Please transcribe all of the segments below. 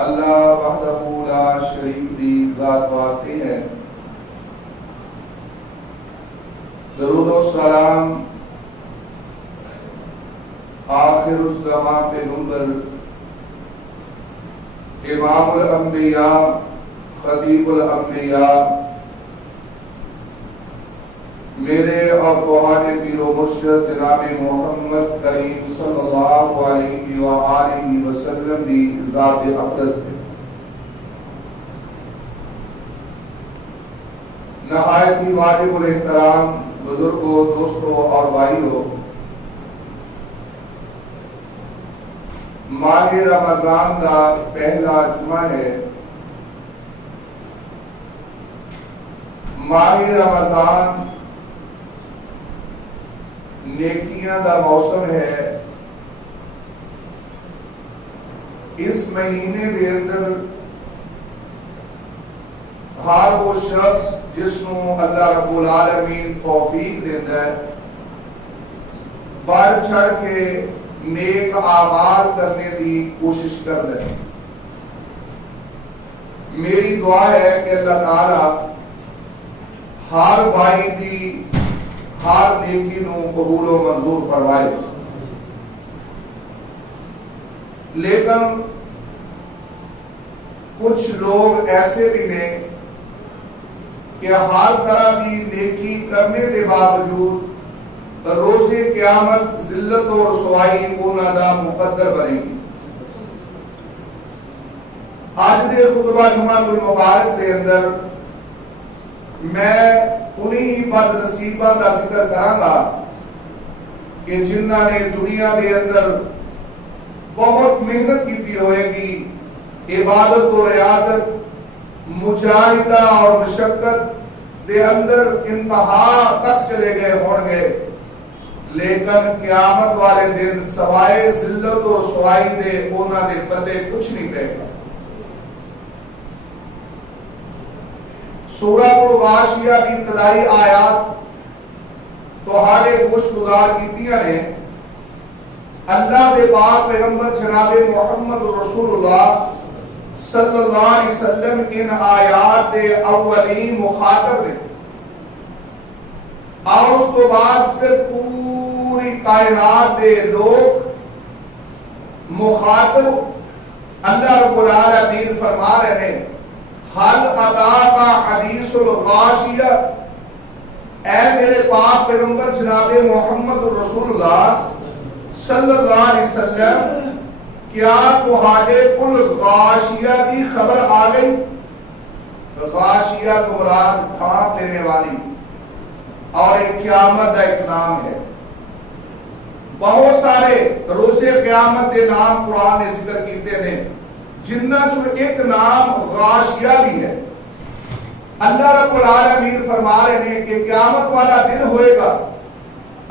اللہ وحدہ لا شریک دی ذات واسطے ہے۔ درود و سلام آخر الزمان پیغمبر امام الانبیاء خطیب الانبیاء میرے اور تمہارے پیر و مرشد جناب محمد کریم صلی اللہ علیہ وآلہ وسلم دی ذات اقدس ہے۔ نہایت ہی واجب الاحترام بزرگوں، دوستوں اور بھائیوں، ماہ رمضان کا پہلا جمعہ ہے۔ ماہ رمضان نیکیاں کا موسم ہے۔ اس مہینے دے اندر ہر وہ شخص جس نو اللہ رب العالمین توفیق دیندا ہے، بڑھ چڑھ کے نیک اعمال کرنے دی کوشش کردا ہے۔ میری دعا ہے کہ اللہ تعالی ہر بھائی دی ہر نیکی نو قبول و منظور فرمائے۔ لیکن کچھ لوگ ایسے بھی نے کہ ہر طرح کی نیکی کرنے کے باوجود روز قیامت ذلت و رسوائی انہاں دا مقدر بنے گی۔ آج دے خطبہ جمعہ المبارک دے اندر میں انہی بد نصیباں کا ذکر کراں گا کہ جنہاں نے دنیا دے اندر بہت محنت کیتی ہوئے گی، عبادت و ریاضت، مجاہدہ اور مشقت دے اندر انتہا تک چلے گئے ہون گے، لیکن قیامت والے دن سوائے ذلت و رسوائی دے انہاں دے پلے کچھ نہیں رہے گا۔ سورۃ الغاشیہ کی ابتدائی آیات تہاڈے گوش گزار کیتیاں نے۔ اللہ دے پاک پیغمبر جناب محمد رسول اللہ صلی اللہ علیہ وسلم ان آیات دے اولین مخاطب نے، اور اس تو بعد پھر پوری کائنات دے لوگ مخاطب اللہ رب العالمین فرما رہے ہیں، حل اتاک حدیث الغاشیہ، اے میرے پاک پیغمبر جناب محمد رسول اللہ صلی اللہ علیہ وسلم، کیا تہاڈے کل غاشیہ کی خبر آ گئی؟ غاشیہ تو مراد ڈھانپ لینے والی، اور ایک قیامت کا ایک نام ہے۔ بہت سارے روزے قیامت کے نام قرآن نے ذکر کیتے ہیں، جنہ چو ایک نام غاشیہ بھی ہے۔ اللہ رب العالمین فرما رہے ہیں کہ قیامت والا دن ہوئے گا،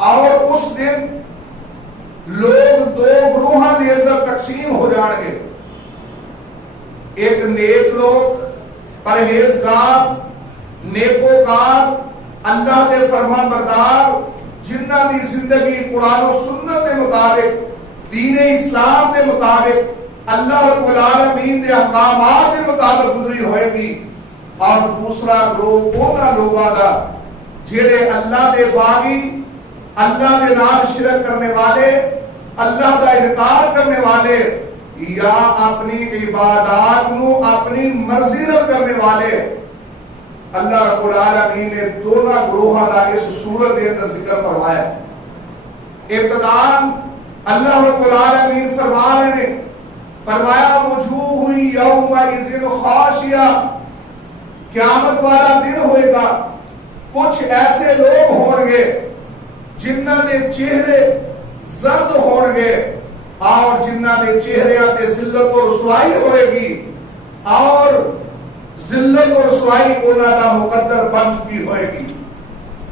اور اس دن لوگ دو گروہاں کے اندر تقسیم ہو جان گے۔ ایک نیک لوگ، پرہیزگار، نیکوکار، اللہ کے فرمان بردار، جنہ کی زندگی قرآن و سنت کے مطابق، دین اسلام کے مطابق، اللہ رب العالمین کے احکامات کے مطابق گزری ہوئے گی۔ اور دوسرا گروہ انہاں لوگاں دا جڑے اللہ دے باغی، اللہ دے نام شرک کرنے والے، اللہ دا انکار کرنے والے، یا اپنی عبادات نو اپنی مرضی نال کرنے والے۔ اللہ رب العالمین نے دونوں گروہاں دا اس سورت دے اندر ذکر فرمایا۔ ابتداءً اللہ رب العالمین فرما رہے ہیں، فرمایا وجوہ یومئذ خاشعہ، قیامت والا دن ہوئے گا، کچھ ایسے لوگ ہون گے جنہ دے چہرے زرد ہون گے، اور جنہ دے چہرے تے ذلت و رسوائی ہوئے گی، اور ذلت و رسوائی انہاں دا مقدر بن چکی ہوئے گی۔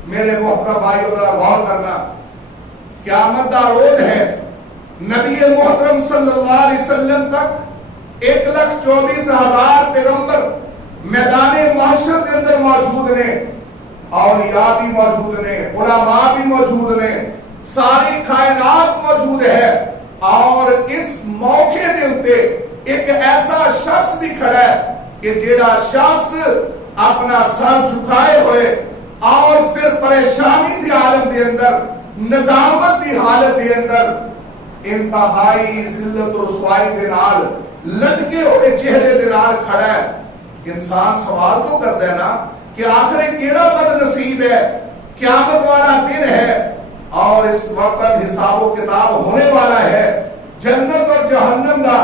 میرے محترم بھائیو ذرا غور کرنا، قیامت دا روز ہے، نبی محترم صلی اللہ علیہ وسلم تک 1,24,000 پیغمبر میدان محشر کے اندر موجود نے، اولیاء بھی موجود نے، علماء بھی موجود نے، ساری کائنات موجود ہے، اور اس موقع دے اتے ایک ایسا بھی کھڑا ہے کہ جیڑا شخص اپنا سر جھکائے ہوئے اور پھر پریشانی دی حالت دے اندر، ندامت دی حالت دے اندر انتہائی ذلت و رسوائی دے نال لٹکے ہوئے چہرے دے نال کھڑا ہے، انسان سوال تو کرتا ہے نا کہ آخر کیڑا بد نصیب ہے، قیامت والا دن ہے اور اس وقت حساب و کتاب ہونے والا ہے، جنت اور جہنم کا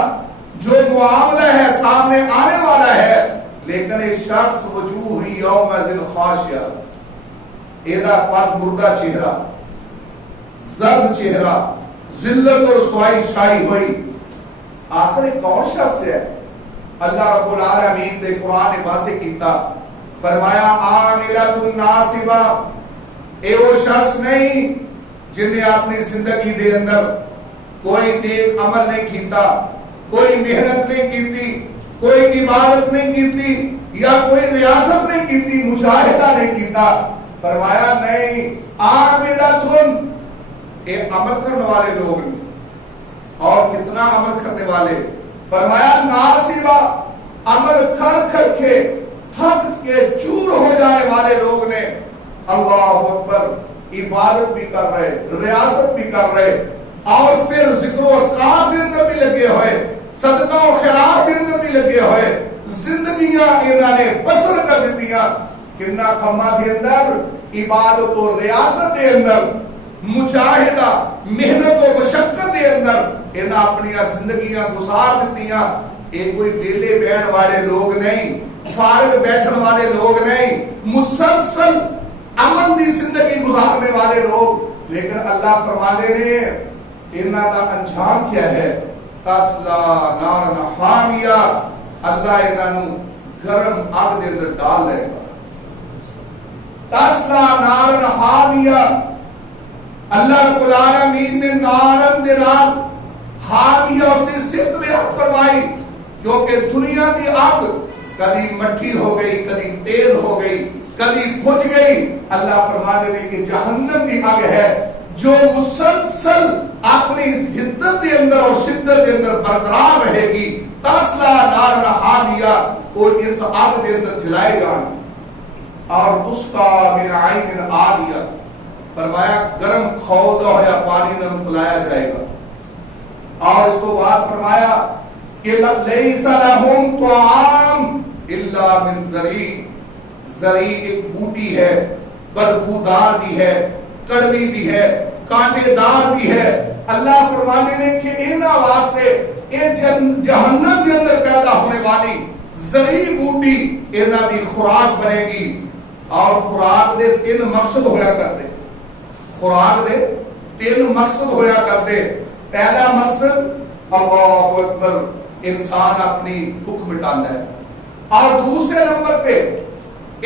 جو معاملہ ہے سامنے آنے والا ہے، لیکن ایک شخص وجوہ یومئذ خاشعہ، ایدہ پاس بردہ چہرہ، زرد چہرہ، ذلت اور رسوائی شائی ہوئی، آخر کون شخص ہے؟ اللہ رب العالمین نے قرآن نے واضح کیتا، فرمایا عاملۃ ناصبہ، اے وہ شخص نہیں جن نے اپنی زندگی دے اندر کوئی نیک عمل نہیں کیتا، کوئی محنت نہیں کیتی، کوئی عبادت نہیں کیتی یا کوئی ریاست نہیں کیتی، مجاہدہ نہیں کیتا، فرمایا نہیں، عاملۃ، اے عمل کرنے والے لوگ نہیں، اور کتنا عمل کرنے والے، فرمایا ناصبہ، عمل کر کر کے تھک کے چور ہو جانے والے لوگ نے، اللہ اکبر، عبادت بھی کر رہے، ریاست بھی کر رہے، اور پھر ذکر و اذکار کے اندر بھی لگے ہوئے، صدقہ و خیرات کے اندر بھی لگے ہوئے، زندگیاں انہوں نے بسر کر دیتیاں، کتنا کما کے اندر، عبادت و ریاست کے اندر، مجاہدہ محنت و مشقت کے اندر انہاں اپنی زندگیاں گزار دیتیاں۔ یہ کوئی ویلے بیٹھنے والے لوگ نہیں، فارغ بیٹھنے والے لوگ نہیں، مسلسل عمل دی زندگی گزارنے والے لوگ، لیکن اللہ فرمانے نے انہاں کا انجام کیا ہے؟ تسلا نارا حامیہ، اللہ انہاں گرم آگ دے اندر ڈال دے گا۔ تسلا نارا حامیہ، اللہ رب العالمین نے نارن دے نال حامیہ اس نے صفت بیان فرمائی، کیونکہ دنیا دی آگ کبھی مٹھی ہو گئی، کبھی تیز ہو گئی، کبھی بجھ گئی، اللہ فرما دے کہ جہنم کی آگ ہے جو مسلسل اپنی حدت کے اندر اور شدت کے اندر برقرار رہے گی، تسلا نار حامیہ، وہ اس آگ کے اندر جلائے جائیں، اور تسقا من عین آنیہ، فرمایا گرم کھودا ہوا پانی نہ پلایا جائے گا، اور اس کو بعد فرمایا کہ لیس لہم طعام الا من ضریع، ضریع ایک بوٹی ہے، بدبودار بھی ہے، کڑوی بھی ہے، کانٹے دار بھی ہے، اللہ فرمانے نے کہ انہاں واسطے اے جہنم کے اندر پیدا ہونے والی ضریع بوٹی انہاں دی خوراک بنے گی، اور خوراک دے تین مقصد ہویا کرتے، خوراک دے تین مقصد ہویا کرتے، پہلا مقصد اللہ اکبر انسان اپنی بھوک مٹانا ہے، اور دوسرے نمبر پہ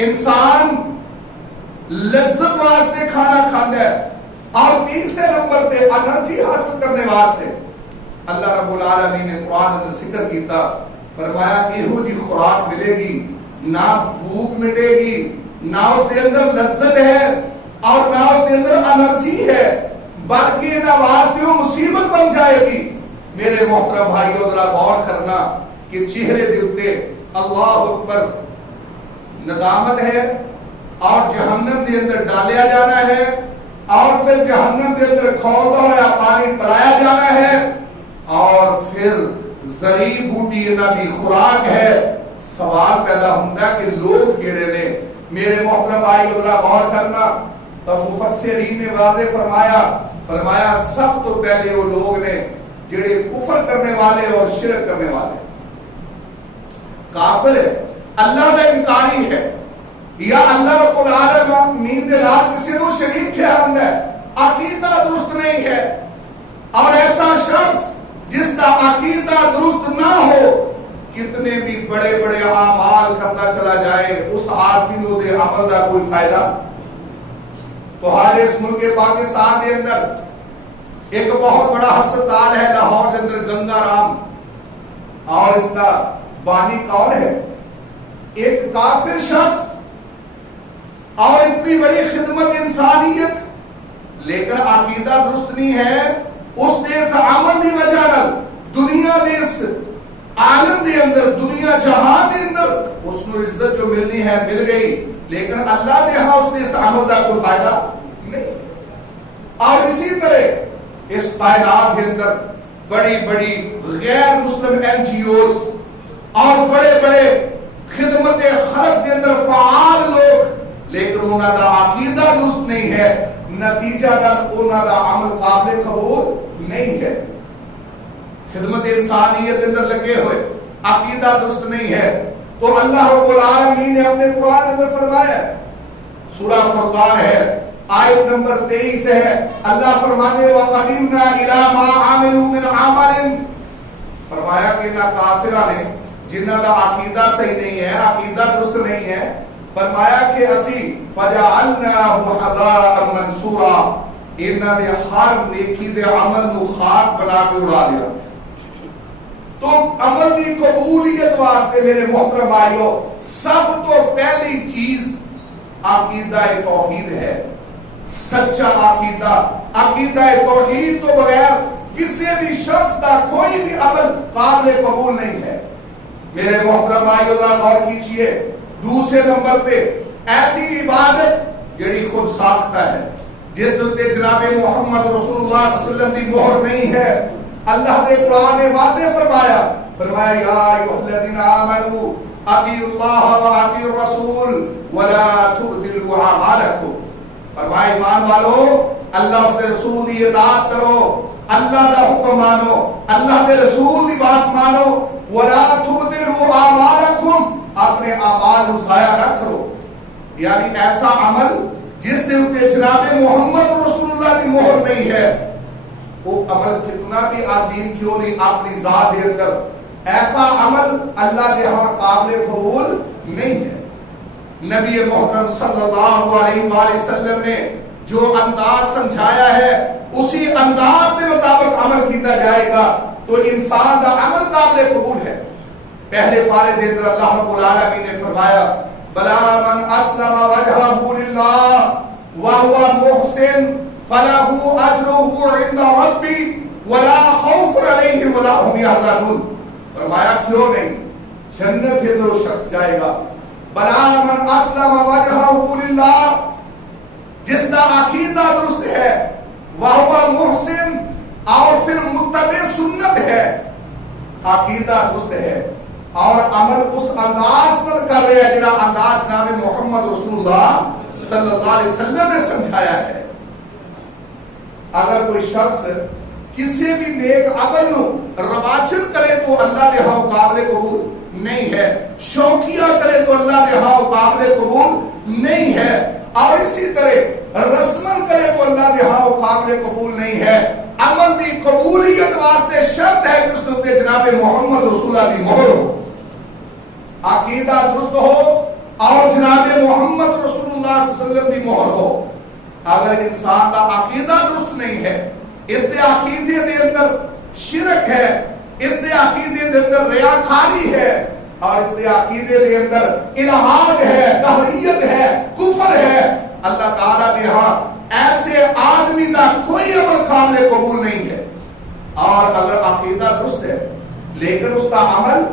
انسان لذت واسطے کھانا کھانا ہے، اور تیسرے نمبر پہ انرجی حاصل کرنے واسطے۔ اللہ رب العالمین نے قرآن اندر ذکر کیتا، فرمایا ایہو جی خوراک ملے گی، نہ بھوک مٹے گی، نہ اس کے اندر لذت ہے اور نہ اس کے اندر انرجی ہے، بلکہ نہ واسطے وہ مصیبت بن جائے گی۔ میرے محترم بھائیو ذرا غور کرنا کہ چہرے دے اوپر اللہ اکبر ندامت ہے، اور جہنم کے اندر ڈالیا جانا ہے، اور پھر جہنم کے اندر کھودا ہوا پانی پلایا جانا ہے، اور پھر ضریع بوٹی انہاں دی خوراک ہے۔ سوال پیدا ہوتا ہے کہ لوگ کیڑے نے؟ میرے محترم بھائیو ذرا غور کرنا، تو مفسرین نے واضح فرمایا سب تو پہلے وہ لوگ نے جڑے کفر کرنے والے اور شرک کرنے والے، کافر ہے، اللہ کا انکاری ہے، یا اللہ رب العالمین دے نال کسی کو شریک ٹھہراتا ہے، عقیدہ درست نہیں ہے، اور ایسا شخص جس کا عقیدہ درست نہ ہو، کتنے بھی بڑے بڑے اعمال کرتا چلا جائے، اس آدمی کو دے عمل کا کوئی فائدہ۔ تو حال اس ملک پاکستان کے اندر ایک بہت بڑا ہسپتال ہے لاہور کے اندر، گنگا رام، اور اس کا بانی کون ہے؟ ایک کافر شخص، اور اتنی بڑی خدمت انسانیت، لیکن عقیدہ درست نہیں ہے، اس نے اس عمل دی وجہ نال دنیا دے اس عالم دے اندر دنیا جہاں دے اندر اس کو عزت جو ملنی ہے مل گئی، لیکن اللہ دے ہاں اس نے اس عمل کا کوئی فائدہ نہیں۔ اور اسی طرح اس کائنات کے اندر بڑی بڑی غیر مسلم این جی اوز اور بڑے بڑے خدمت خلق دے اندر فعال لوگ، لیکن انہوں دا عقیدہ درست نہیں ہے، نتیجہ انہوں دا عمل قابل قبول نہیں ہے۔ خدمت انسانیت کے اندر لگے ہوئے، عقیدہ درست نہیں ہے، تو اللہ رب العالمین نے اپنے قرآن اندر فرمایا، سورہ فرقان ہے، آیت نمبر 23 ہے، اللہ فرمانے وَقَدِمْنَا إِلَى مَا عَمِلُوا مِنْ عَمَلٍ، فرمایا کہ نہ کافرہ نے جنہاں دا عقیدہ صحیح نہیں ہے، عقیدہ درست نہیں ہے، فرمایا کہ اسی فَجَعَلْنَاهُ حَبَاءً مَنْثُورًا، انہاں دے ہر نیکی دے عمل نو خاک بنا کے اڑا دیا۔ تو عمل کی قبولیت واسطے میرے محترم بھائیو سب تو پہلی چیز عقیدہ توحید ہے، سچا عقیدہ۔ عقیدہ توحید تو بغیر کسی بھی شخص کا کوئی بھی عمل قابل قبول نہیں ہے۔ میرے محترم بھائیو غور کیجئے، دوسرے نمبر پہ ایسی عبادت جڑی خود ساختہ ہے، جس تے جناب محمد رسول اللہ صلی اللہ علیہ وسلم دی مہر نہیں ہے۔ اللہ نے قرآن نے واضح فرمایا یا ایھا الذین آمنوا اطیعوا اللہ و اطیعوا الرسول ولا تبدلوا اعمالکم، فرمایا ایمان والو اللہ اس کے رسول کی اطاعت کرو، اللہ دا حکم مانو، اللہ کے رسول کی بات مانو، ولا تبدلوا اعمالکم، اپنے اعمال کو ضائع نہ کرو۔ یعنی ایسا عمل جس کے اوپر جناب محمد رسول اللہ کی مہر نہیں ہے، وہ عمل کتنا بھی عظیم کیوں نہیں اپنی ذات کے اندر، ایسا عمل اللہ کے ہاں قابل قبول نہیں ہے۔ نبی محترم صلی اللہ علیہ وآلہ وسلم نے جو انداز سمجھایا ہے اسی انداز کے مطابق عمل کیتا جائے گا تو انسان کا عمل قابل قبول ہے۔ پہلے پارے دے اندر اللہ رب العالمین نے فرمایا بلا من اسلم وجهه للہ وهو محسن فَلَهُ أَجْرُهُ عِنْدَ رَبِّهِ وَلَا خَوْفٌ عَلَيْهِمْ وَلَا هُمْ يَحْزَنُونَ، فرمایا کیوں نہیں، جنت ہے تو شخص جائے گا۔ بلا من اسلم وجهه للہ، جس کا عقیدہ درست ہے، وَهُوَ محسن، اور پھر متبع سنت ہے، عقیدہ درست ہے اور عمل اس انداز پر کر رہے ہیں جنہاں انداز جناب محمد رسول اللہ صلی اللہ علیہ وسلم نے سمجھایا ہے۔ اگر کوئی شخص کسی بھی نیک عمل نو رواجن کرے تو اللہ دے ہاں قابل قبول نہیں ہے، شوقیہ کرے تو اللہ دے ہاں قابل قبول نہیں ہے، اور اسی طرح رسمن کرے تو اللہ دے ہاں قابل قبول نہیں ہے۔ عمل دی قبولیت واسطے شرط ہے کہ اس نے جناب محمد رسول اللہ دی مہر ہو، عقیدہ درست ہو اور جناب محمد رسول اللہ صلی اللہ علیہ وسلم دی مہر ہو۔ اگر انسان کا عقیدہ درست نہیں ہے، اس دے عقیدے دے اندر شرک ہے، اس دے عقیدے دے اندر ریاکاری ہے، اور اس دے عقیدے دے اندر الہاد ہے، دہریت ہے، کفر ہے، اللہ تعالیٰ نے ہاں ایسے آدمی دا کوئی عمل قابل قبول نہیں ہے۔ اور اگر عقیدہ درست ہے لیکن اس کا عمل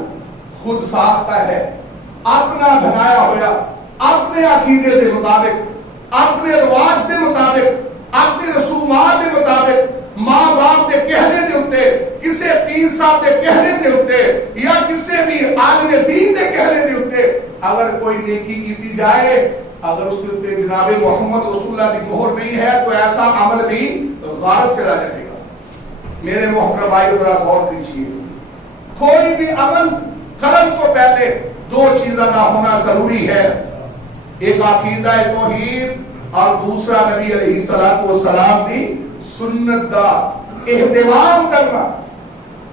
خود ساختہ ہے، اپنا بنایا ہوا، اپنے عقیدے دے مطابق، اپنے رواج دے مطابق، اپنے رسومات دے مطابق، ماں باپ دے کہنے دے اتے، کسی پیر صاحب دے کہنے دے اتے، یا کسی بھی عالم دین دے کہنے دے اتے اگر کوئی نیکی کیتی جائے، اگر اس کے اتے جناب محمد رسول اللہ کی مہر نہیں ہے تو ایسا عمل بھی غارت چلا جائے گا۔ میرے محترم بھائی ذرا غور کیجیے، کوئی بھی عمل کرن تو پہلے دو چیزوں کا ہونا ضروری ہے، ایک عقیدہ توحید اور دوسرا نبی علیہ الصلوۃ والسلام کی سنت کا اہتمام کرنا۔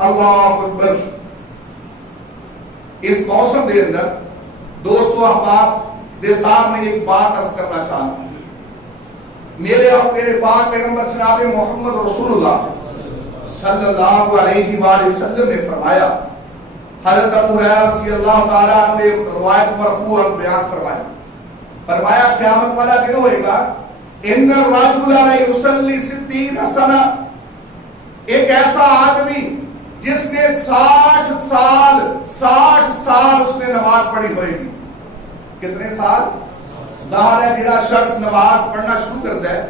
اللہ اکبر۔ اس موسم دے اندر دوستو احباب دے سامنے ایک بات عرض کرنا چاہتا ہوں۔ میرے اور میرے پاک پیغمبر جناب محمد رسول اللہ صلی اللہ علیہ وآلہ وسلم نے فرمایا، حضرت ابو ہریرہ رضی اللہ تعالیٰ عنہ نے روایت مرفوع بیان فرمایا قیامت والا دن ہوئے گا، ان الرجل لا یصلی 60 سنہ، ایک ایسا آدمی جس نے 60 سال اس نے نماز پڑھی ہوئے گی. کتنے سال؟ ظاہر ہے جڑا شخص نماز پڑھنا شروع کرتا ہے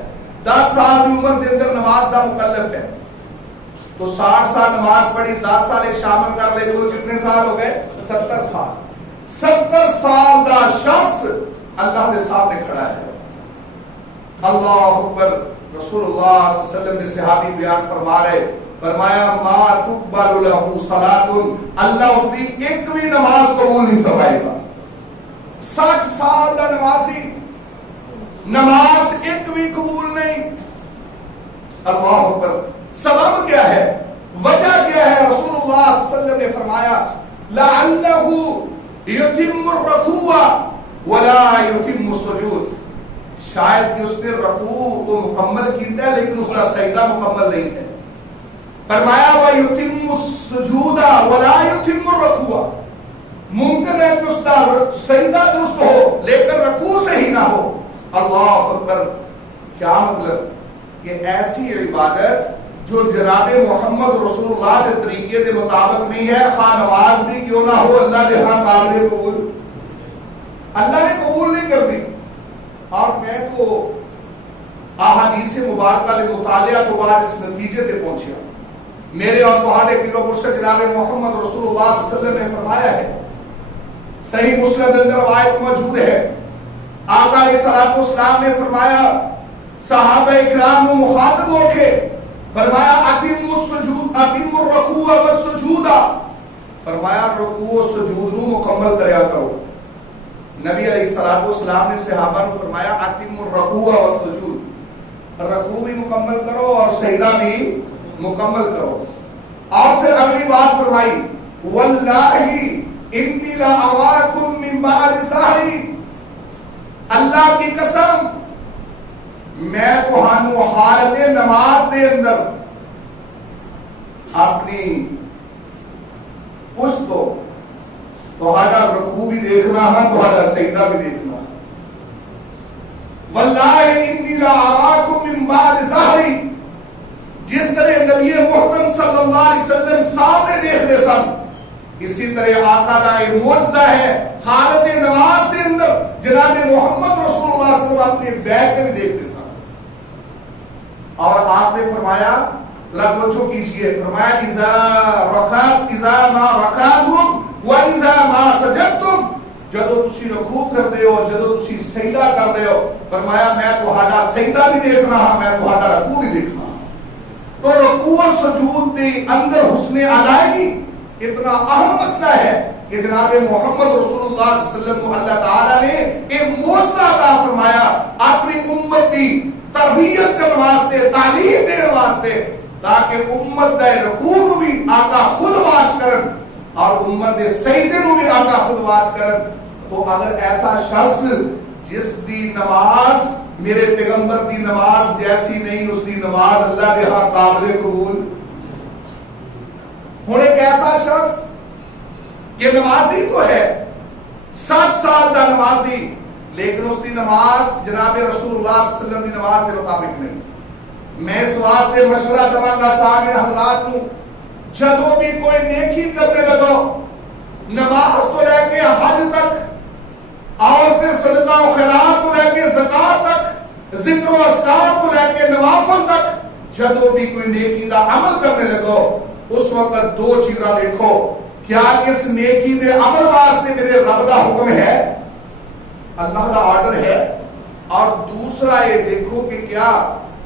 10 سال کی عمر کے اندر نماز کا مکلف ہے تو 60 سال نماز پڑھی 10 سال شامل کر لے تو کتنے سال ہو گئے؟ 70 سال. 70 سال کا شخص اللہ کے سامنے کھڑا ہے. اللہ اکبر. رسول اللہ صلی اللہ علیہ وسلم نے صحابی بیان فرما رہے فرمایا ما تقبل له صلاۃ اللہ اس کی ایک بھی نماز قبول نہیں فرمائے گا. 60 سال کا نمازی نماز ایک بھی قبول نہیں. اللہ اکبر. سبب کیا ہے؟ وجہ کیا ہے؟ رسول اللہ صلی اللہ علیہ وسلم نے فرمایا لعلہ یتم الرکوع ولا یتم السجود. شاید کہ اس نے رکوع کو مکمل کیا ہے لیکن اس کا سجدہ مکمل نہیں ہے. فرمایا وَيُتِمُّ السُّجُودَ وَلَا يُتِمُّ الرَّكُوعَ. ممکن ہے کہ اس کا سجدہ درست ہو لیکن رکوع صحیح نہ ہو. اللہ اکبر. کیا مطلب؟ کہ ایسی عبادت جو جناب محمد رسول اللہ کے طریقے کے مطابق نہیں ہے خواہ نماز بھی کیوں نہ ہو اللہ نے ہاں قابل قبول اللہ نے قبول نہیں کر دی. اور میں تو احادیث مبارکہ کے مطالعہ تو بعد اس نتیجے پہ پہنچا. میرے اور تمہارے پیر و مرشد جناب محمد رسول اللہ صلی اللہ علیہ وسلم نے فرمایا ہے صحیح مسلم کے اندر روایت موجود ہے آقا علیہ الصلوۃ والسلام نے فرمایا صحابہ کرام کو مخاطب ہو کے فرمایا اتم السجود اتم الرکوع والسجود. فرمایا رکوع و سجود نو مکمل کریا کرو. نبی علیہ الصلوۃ والسلام نے صحابہ کو فرمایا اتم الرکوع والسجود. رکوع بھی مکمل کرو اور سجدہ بھی مکمل کرو. اور پھر اگلی بات فرمائی واللہ انی لاراکم من بعد سحری. اللہ کی قسم میں تہانوں حالت نماز دے اندر اپنی پشت تو تہاڈا رکوع بھی دیکھنا ہے تہاڈا سجدہ بھی دیکھنا ہے. واللہ انی لاراکم من بعد سحری. جس طرح نبی محترم صلی اللہ علیہ وسلم سامنے دیکھتے سن اسی طرح آقا کا یہ معجزہ ہے حالت نماز کے اندر جناب محمد رسول اللہ صلی اللہ علیہ وسلم اپنے بیک میں بھی دیکھتے سن. اور آپ نے فرمایا ذرا توجہ کیجئے فرمایا اذا ما رکعتم واذا ما سجدتم. جدو تسی رکوع کرتے ہو جدو تسی سجدہ کرتے ہو فرمایا میں تہاڈا سجدہ بھی دیکھنا ہاں میں تہاڈا رکوع بھی دیکھنا. تو رکوع و سجود کے اندر حسن ادائیگی اتنا اہم مسئلہ ہے کہ جناب محمد رسول اللہ صلی اللہ علیہ وسلم کو اللہ تعالیٰ نے ایک معجزہ عطا فرمایا اپنی امت کی تربیت کرنے واسطے تعلیم دینے واسطے تاکہ امت دے رکوع بھی آقا خود واچ کرن اور امت دے سجدے بھی آقا خود واچ کرن. تو اگر ایسا شخص جس دی نماز میرے پیغمبر دی نماز جیسی نہیں اس دی نماز اللہ کے ہاں قابل قبول. ہوں ایک ایسا شخص کہ نمازی تو ہے 60 سال کا نمازی لیکن اس دی نماز جناب رسول اللہ صلی اللہ علیہ وسلم دی نماز کے مطابق نہیں. میں اس واسطے مشورہ دوں گا سامنے حضرات کو جدو بھی کوئی نیکی کرنے لگو نماز تو لے کے حج تک اور پھر صدقہ و خیرات کو لے کے زکات تک ذکر و اذکار کو لے کے نوافل تک جدو بھی کوئی نیکی کا عمل کرنے لگو اس وقت دو چیزاں دیکھو کیا اس نیکی دے عمل واسطے میرے رب کا حکم ہے اللہ کا آرڈر ہے اور دوسرا یہ دیکھو کہ کیا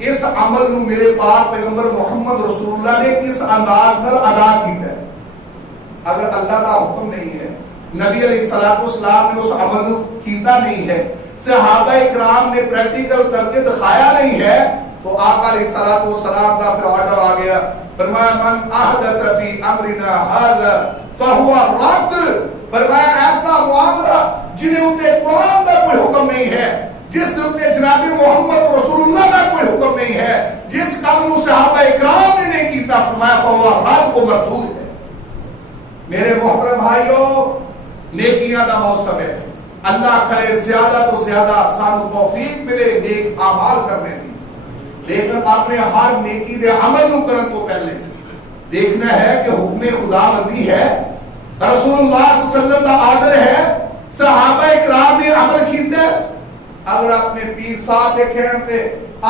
اس عمل نو میرے پاک پیغمبر محمد رسول اللہ نے کس انداز پر ادا کیتا ہے. اگر اللہ کا حکم نہیں ہے نبی علیہ الصلوۃ والسلام نے اس عمل کو کیتا نہیں ہے صحابہ کرام نے پریکٹیکل کر کے دکھایا نہیں ہے تو آقا علیہ الصلوۃ والسلام کا پھر آرڈر آ گیا فرمایا من احدث فی امرنا هذا فهو رد. فرمایا ایسا معاملہ جنہیں اتنے قرآن کا کوئی حکم نہیں ہے جس نے اتنے جناب محمد رسول اللہ کا کوئی حکم نہیں ہے جس کام کو صحابہ کرام نے نہیں کیتا فرمایا فهو رد کو مردود ہے. میرے محترم بھائیوں نیکیاں کا موسم ہے اللہ کرے زیادہ تو زیادہ سانو توفیق ملے نیک اعمال کرنے دی لیکن اپنے ہر نیکی دے عمل نو کرن تو پہلے دیکھنا ہے کہ حکم خدا بندی ہے، رسول اللہ صلی اللہ علیہ وسلم کا آرڈر ہے، صحابہ اکرام نے عمل کیتا ہے۔ اگر اپنے پیر صاحب دے کہن تے،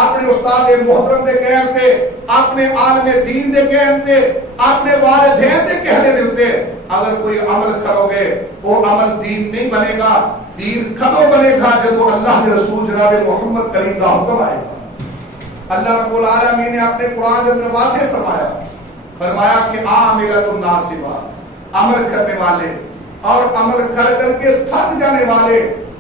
اپنے استاد محترم دے کہن تے، اپنے عالم دین دے کہن تے، اپنے والدین دے کہنے دے ہوتے اگر کوئی عمل کرو گے وہ عمل دین نہیں بنے گا۔ دین کدو بنے گا؟ جب اللہ کے رسول جناب محمد کریم کا حکم آئے گا۔ اللہ رب العالمین نے اپنے قرآن میں واضح فرمایا کہ عاملۃ الناصبہ، عمل کرنے والے اور عمل کر کر کے تھک جانے والے،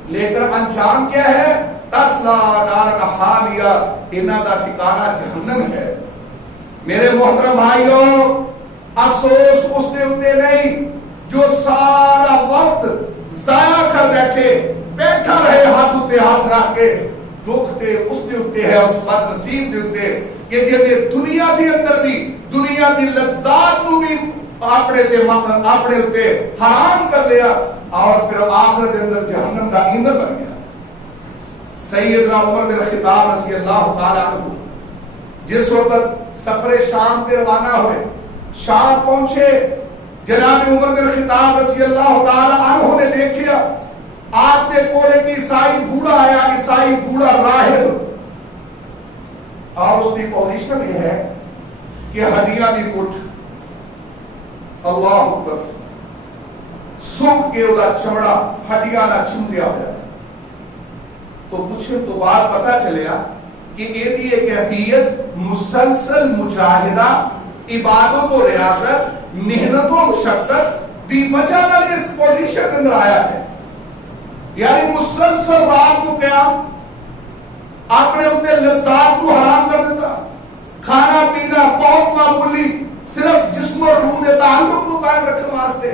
لیکن انجام کیا ہے؟ تسلا نارا حامیہ، انہاں دا ٹھکانہ جہنم ہے۔ میرے محترم بھائیوں، افسوس اس دے اوتے نہیں جو سارا وقت ضائع کر بیٹھا رہے ہاتھ اتے ہاتھ رکھ کے، دکھ تے اس دے اوتے ہے، اس بد نصیب دے اوتے کہ جے دنیا دے اندر بھی دنیا دی لذات نو بھی اپنے اوتے حرام کر لیا اور پھر آخرت دے اندر جہنم دا ایندھن بن گیا۔ سیدنا عمر بن خطاب رضی اللہ تعالی عنہ جس وقت سفر شام تے روانہ ہوئے، شام پہنچے، جناب عمر بن خطاب رضی اللہ تعالی عنہ نے دیکھیا آپ نے کولے کی عیسائی بوڑھا آیا، عیسائی بوڑھا راہب، اور اس کی پوزیشن یہ ہے کہ ہڈیاں دی پٹھ اللہ اکبر سک کے وہ چمڑا ہڈیاں نہ چمڑیا ہوا، تو پوچھے تو بات پتہ چلیا کہ ایدی کیفیت مسلسل مجاہدہ، عبادت و ریاضت، محنت و مشقت دی وجہ نال اس پوزیشن کے اندر آیا ہے۔ یعنی مسلسل رات کو قیام، اپنے اوپر لذات کو حرام کر دیتا، کھانا پینا بہت معمولی، صرف جسم اور روح دے تعلق کو قائم رکھنے واسطے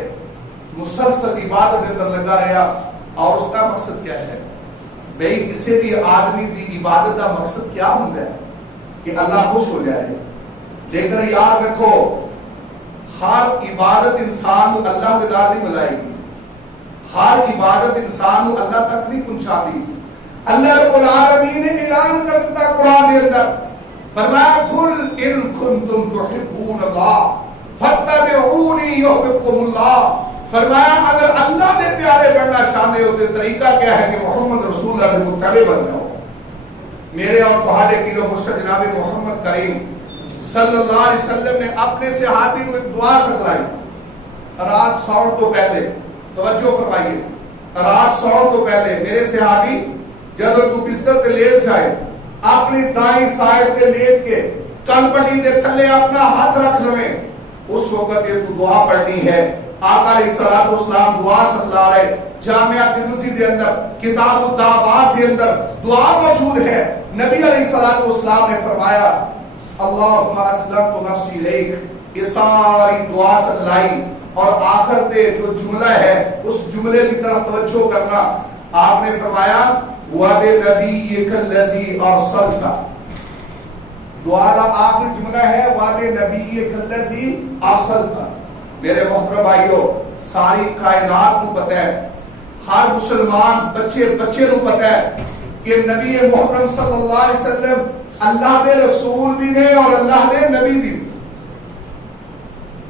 مسلسل عبادت کے اندر لگا رہا۔ اور اس کا مقصد کیا ہے؟ بھئی کسی بھی آدمی دی عبادت کا مقصد کیا ہوتا ہے؟ کہ اللہ خوش ہو جائے۔ لیکن یاد رکھو ہر عبادت انسان کو اللہ کے نال نہیں ملائے گی، ہر عبادت انسان کو اللہ تک نہیں پہنچا دی۔ اللہ رب العالمین نے اعلان کر دیتا قرآن کے اندر، فرمایا قل ان کنتم تحبون اللہ فاتبعونی یحببکم اللہ۔ فرمایا اگر اللہ دے پیارے بننا چاہتے ہو تو طریقہ کیا ہے کہ محمد رسول اللہ کے متبع بن جاؤ۔ میرے اور تمہارے پیر و مرشد جناب محمد کریم صلی اللہ علیہ وسلم نے اپنے صحابی کو ایک دعا سکھلائی رات سونے تو پہلے۔ توجہ فرمائیے، رات سونے تو پہلے میرے صحابی جب تو بستر تے لیٹ جائے، اپنی دائیں سائڈ تے لیٹ کے کن پٹی دے تھلے اپنا ہاتھ رکھ لویں، اس وقت یہ تو دعا پڑھنی ہے۔ آقا علیہ الصلوۃ والسلام دعا سکھلا رہے، جامعہ ترمذی دے اندر کتاب الدعوات کے اندر دعا موجود ہے۔ نبی علیہ الصلوۃ والسلام نے فرمایا اللہم اسلمت نفسی الیک، یہ ساری دعا سکھلائی اور آخر تے جو جملہ ہے اس جملے کی طرف توجہ کرنا۔ آپ نے فرمایا وَبِنَبِيِّكَ الَّذِي أَرْسَلْتَ، دعا کا آخری جملہ ہے وَبِنَبِيِّكَ الَّذِي أَرْسَلْتَ۔ میرے محترم بھائیو، ساری کائنات کو پتہ ہے، ہر مسلمان بچے کو پتہ ہے کہ نبی محترم صلی اللہ علیہ وسلم اللہ دے رسول بھی نے اور اللہ دے نبی بھی۔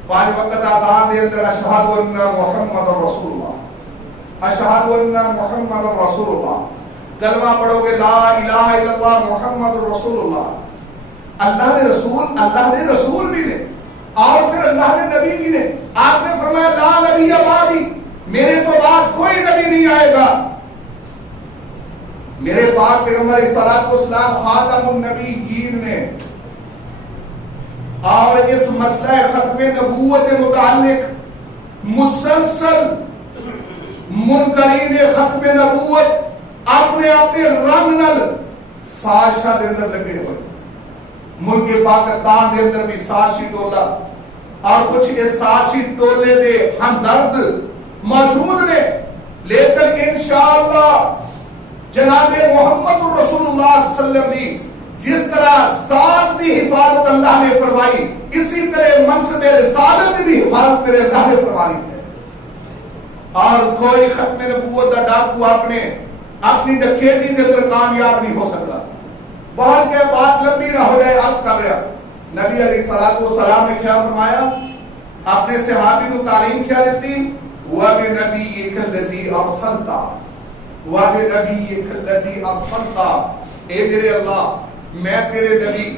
5 وقت اذان دے اندر اشہد ان محمد رسول اللہ، اشہد ان محمد رسول اللہ، کلمہ پڑھو گے لا الہ الا اللہ محمد رسول اللہ۔ اللہ دے رسول بھی نے اور پھر اللہ دے نبی بھی نے۔ آپ نے فرمایا لا نبی بعدی، میرے تو بعد کوئی نبی نہیں آئے گا۔ میرے پاک پیغمبر علیہ الصلوۃ والسلام خاتم النبیین نے، اور اس مسئلہ ختم نبوت متعلق مسلسل منکرین ختم نبوت اپنے رنگ نل سازشاں دے اندر لگے ہوئے۔ ملک پاکستان دے اندر بھی سازشی ٹولہ اور کچھ اس سازشی ٹولے دے ہمدرد موجود نے، لیکن انشاءاللہ جناب محمد رسول اللہ صلی اللہ علیہ وسلم نے جس طرح ذات کی حفاظت اللہ نے فرمائی، اسی طرح منصب رسالت کی بھی حفاظت میرے اللہ نے فرمائی ہے۔ اور کوئی ختم نبوت کا ڈاکو اپنی ڈکیتی کے اندر کامیاب نہیں ہو سکتا۔ باہر کے بات لمبی نہ ہو جائے، عرض کر رہا نبی علیہ الصلوۃ والسلام نے کیا فرمایا؟ اپنے صحابی کو تعلیم کیا دیتی؟ وَبِنَبِيِّكَ الَّذِي أَرْسَلْتَ وَبِنَبِيِّكَ الَّذِي أَرْسَلْتَ، اے میرے اللہ میں تیرے نبی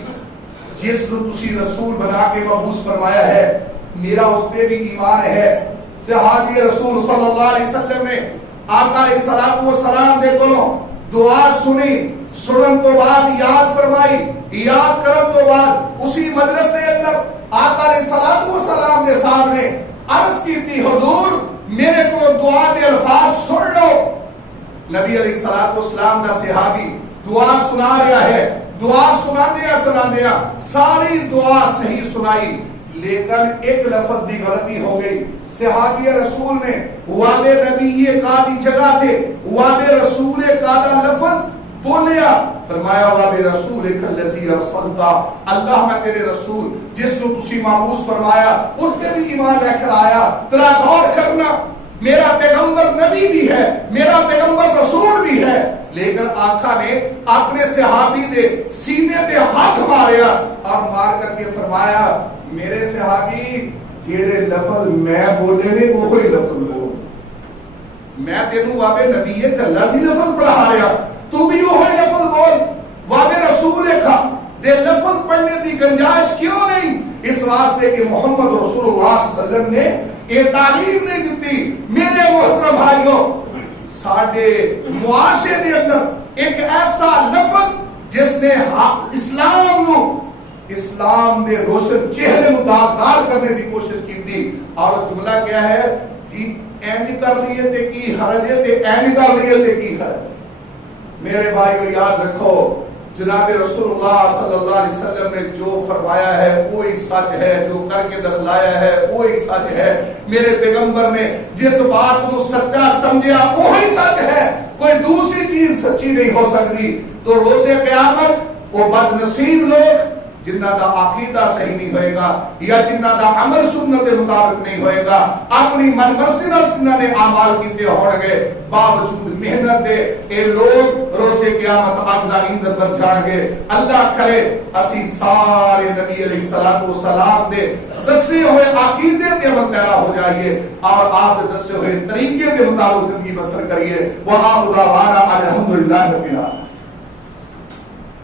جس کو تسی رسول بنا کے مبعوث فرمایا ہے میرا اس پہ بھی ایمان ہے۔ صحابی رسول صلی اللہ علیہ وسلم نے آقا علیہ الصلوۃ والسلام دے کولوں دعا سنی، سنن تو بعد یاد فرمائی، یاد کرن تو بعد اسی مجلس کے اندر آقا علیہ الصلوۃ والسلام دے سامنے عرض کی تھی حضور میرے کو دعا دے الفاظ سن لو۔ نبی علیہ الصلوۃ والسلام دا صحابی دعا سنا رہا ہے، دعا سنا دیا ساری دعا صحیح سنائی، لیکن ایک لفظ دی غلطی ہو گئی۔ صحابی رسول نے وعد نبی کا دی جگہ تھے وعد رسول کا دا لفظ بولیا، فرمایا وعد رسول الذی ارسلت، اللہ میں تیرے رسول جس کو تسی مبعوث فرمایا اس پہ بھی ایمان لے کر آیا۔ ترا غور کرنا میرا پیغمبر نبی بھی ہے، میرا پیغمبر رسول بھی ہے، لیکن آقا نے اپنے صحابی دے سینے تے ہاتھ ماریا اور مار کر کے فرمایا میرے صحابی جیڑے لفظ میں بولے نے وہی لفظ بول، میں تینوں وابے نبی کلہ سی لفظ پڑھا رہا تو بھی وہی لفظ بول۔ وابے رسول کھا دے لفظ پڑھنے دی گنجائش کیوں نہیں؟ اس واسطے کہ محمد رسول اللہ صلی اللہ علیہ وسلم نے یہ تعلیم نہیں دیتی۔ میرے محترم بھائیوں ساڈے معاشرے دے اندر ایک ایسا لفظ جس نے اسلام دے روشن چہرے کو داغدار کرنے کی کوشش کی تھی، اور جملہ کیا ہے جی اینی کر لیے تے کی حرج ہے تے اینی کر لیے تے کی حرج۔ میرے بھائیو یاد رکھو جناب رسول اللہ صلی اللہ علیہ وسلم نے جو فرمایا ہے وہی سچ ہے، جو کر کے دکھلایا ہے وہی سچ ہے۔ میرے پیغمبر نے جس بات کو سچا سمجھا وہی سچ ہے، کوئی دوسری چیز سچی نہیں ہو سکتی۔ تو روز قیامت وہ بد نصیب لوگ جنہ دا عقیدہ صحیح نہیں ہوئے گا یا جنہ دا عمل سنت کے مطابق نہیں ہوئے گا، اپنی من مرضی نال جنہ نے اعمال کیتے ہون گے باوجود محنت دے اے لوگ روز قیامت اگ دا ایندھن بن جان گے۔ اللہ کرے اسی سارے نبی علیہ الصلوۃ والسلام دے دسے ہوئے عقیدے تے عمل پیرا ہو جائیے اور آپ دسے ہوئے طریقے کے مطابق زندگی بسر کریے۔ وآخر دعوانا الحمدللہ رب العالمین۔